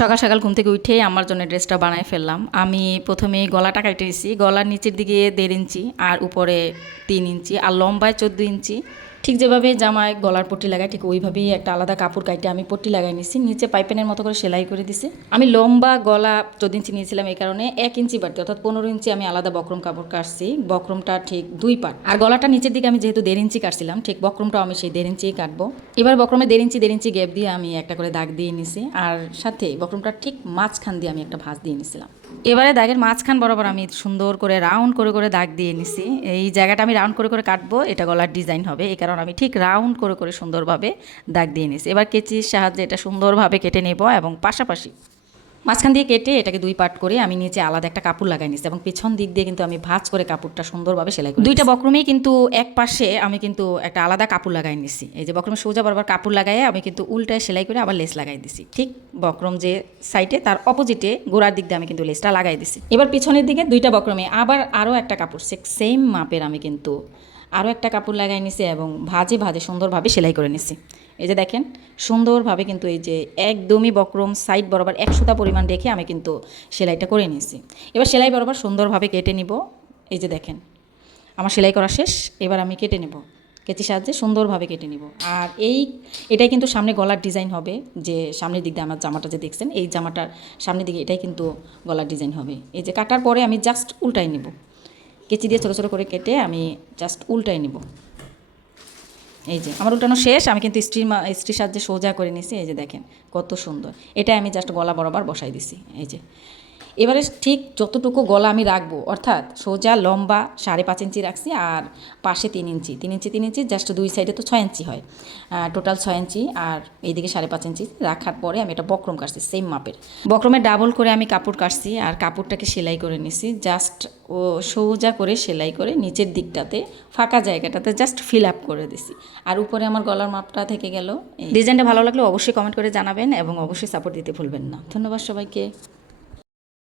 সকাল সকাল ঘুম থেকে উঠে আমার জন্য ড্রেসটা বানায় ফেললাম। আমি প্রথমে গলাটা কেটে নিয়েছি, গলার নিচের দিকে 1.5 ইঞ্চি আর উপরে 3 ইঞ্চি আর লম্বায় 14 ইঞ্চি। ঠিক যেভাবে জামায় গলার পট্টি লাগায় ঠিক ওইভাবেই একটা আলাদা কাপড় কাটে আমি পট্টি লাগাই নিয়েছি, নিচে পাইপেনের মতো করে সেলাই করে দিছি। আমি লম্বা গলা 14 ইঞ্চি নিয়েছিলাম, এই কারণে 1 ইঞ্চি বাড়তি অর্থাৎ 15 ইঞ্চি আমি আলাদা বক্রম কাপড় কাটছি। বক্রমটা ঠিক 2 পার্ট আর গলাটা নিচের দিকে আমি যেহেতু 1.5 ইঞ্চি কাটছিলাম, ঠিক বক্রমটাও আমি সেই 1.5 ইঞ্চি কাটবো। এবার বক্রমে 1.5 ইঞ্চি গ্যাপ দিয়ে আমি একটা করে দাগ দিয়ে নিছি আর সাথে বক্রমটা ঠিক মাঝখান দিয়ে আমি একটা ভাঁজ দিয়ে নিছিলাম। এবারে দাগের মাঝখান বরাবর আমি সুন্দর করে রাউন্ড করে করে দাগ দিয়ে নিছি। এই জায়গাটা আমি রাউন্ড করে করে কাটবো, এটা গলার ডিজাইন হবে, এই কারণে আমি ঠিক রাউন্ড করে করে সুন্দরভাবে দাগ দিয়ে নিছি। এবার কেচির সাহায্যে এটা সুন্দরভাবে কেটে নেব এবং পাশাপাশি মাঝখান দিয়ে কেটে এটাকে 2 পার্ট করে আমি নিচে আলাদা একটা কাপড় লাগাই নিচ্ছি এবং পেছন দিক দিয়ে কিন্তু আমি ভাঁজ করে কাপড়টা সুন্দরভাবে সেলাই করি। দুইটা বক্রমেই কিন্তু এক পাশে আমি কিন্তু একটা আলাদা কাপড় লাগাই নিচ্ছি। এই যে বক্রমে সোজা বরাবর কাপড় লাগাই আমি কিন্তু উল্টায় সেলাই করে আবার লেস লাগাই দিছি। ঠিক বক্রম যে সাইডে তার অপোজিটে গোড়ার দিক দিয়ে আমি কিন্তু লেসটা লাগাই দিছি। এবার পিছনের দিকে দুইটা বক্রমে আবার আরও একটা কাপড় সেম মাপের আমি কিন্তু আরও একটা কাপড় লাগাই নিছি এবং ভাজে ভাজে সুন্দরভাবে সেলাই করে নিছি। এই যে দেখেন সুন্দরভাবে কিন্তু এই যে একদমই বক্রম সাইড বরাবর 1 সুতা পরিমাণ রেখে আমি কিন্তু সেলাইটা করে নিয়েছি। এবার সেলাই বরাবর সুন্দরভাবে কেটে নিব। এই যে দেখেন আমার সেলাই করা শেষ, এবার আমি কেটে নেব, কেচির সাহায্যে সুন্দরভাবে কেটে নিব। আর এটাই কিন্তু সামনে গলার ডিজাইন হবে, যে সামনের দিক দিয়ে আমার জামাটা যে দেখছেন এই জামাটার সামনের দিকে এটাই কিন্তু গলার ডিজাইন হবে। এই যে কাটার পরে আমি জাস্ট উল্টাই নিব, কেচি দিয়ে ছোটো ছোটো করে কেটে আমি জাস্ট উল্টাই নিব। এই যে আমার উল্টানো শেষ, আমি কিন্তু স্ত্রীর সাহায্যে সোজা করে নিছি। এই যে দেখেন কত সুন্দর, এটা আমি জাস্ট গলা বরাবর বসাই দিছি। এই যে এবারে ঠিক যতটুকু গলা আমি রাখবো, অর্থাৎ সোজা লম্বা 5.5 ইঞ্চি রাখছি আর পাশে 3 ইঞ্চি 3 ইঞ্চি 3 ইঞ্চি জাস্ট দুই সাইডে তো 6 ইঞ্চি হয়, টোটাল 6 ইঞ্চি আর এইদিকে 5.5 ইঞ্চি রাখার পরে আমি এটা বক্রম কাটছি সেম মাপের। বক্রমে ডাবল করে আমি কাপড় কাটছি আর কাপড়টাকে সেলাই করে নিছি, জাস্ট ও সোজা করে সেলাই করে নিচের দিকটাতে ফাঁকা জায়গাটাতে জাস্ট ফিল আপ করে দিছি। আর উপরে আমার গলার মাপটা থেকে গেল। ডিজাইনটা ভালো লাগলে অবশ্যই কমেন্ট করে জানাবেন এবং অবশ্যই সাপোর্ট দিতে ভুলবেন না। ধন্যবাদ সবাইকে।